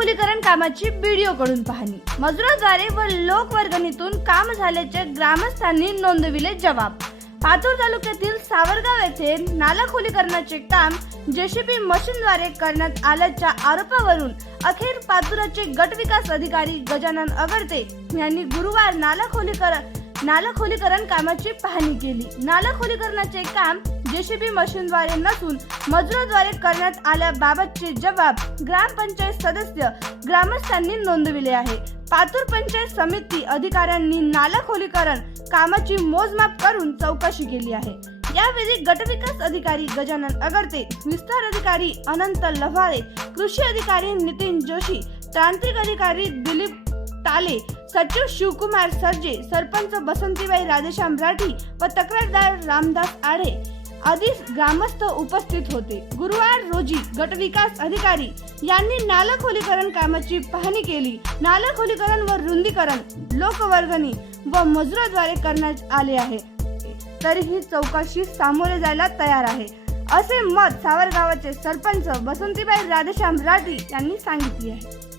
खोलीकरण कामाची व्हिडिओ कडून पाहणी. मजुराद्वारे व लोकवर्गणीतून काम झाल्याचे ग्रामस्थांनी नोंदविले जबाब पातूर तालुक्यातील सावरगाव येथे नाला खोलीकरणाचे काम जेसीबी मशीनद्वारे करण्यात आल्याच्या आरोपावरून अखेर पातुराचे गट विकास अधिकारी गजानन अगरते यांनी गुरुवार नाला खोलीकरण नाला खोलीकरण कामाची पाहणी केली. नाला खोलीकरणाचे काम जेसीबी मशीनद्वारे नसून मजुराद्वारे करण्यात आल्याबाबतचे जबाब ग्रामपंचायत सदस्य ग्रामस्थांनी नोंदविले आहे. पातूर पंचायत समिती अधिकाऱ्यांनी नाला खोलीकरण कामाची मोजमाप करून चौकशी केली आहे. यावेळी गटविकास अधिकारी गजानन अगरते विस्तार अधिकारी अनंत लव्हाळे कृषी अधिकारी नितीन जोशी तांत्रिक अधिकारी दिलीप ताले सचिव शिवकुमार सरजे सरपंच बसंतीबाई राधेश्याम राठी व तक्रारदार रामदास आढे. आधीच ग्रामस्थ उपस्थित होते. गुरुवार रोजी गटविकास अधिकारी यांनी नाला खोलीकरण कामाची पाहणी केली. नाला खोलीकरण व रुंदीकरण लोकवर्गणी व मजुराद्वारे करण्यात आले आहे. तरीही चौकशी सामोरे जायला तयार आहे असे मत सावरगावाचे सरपंच बसंतीबाई राधेश्याम राठी यांनी सांगितले आहे.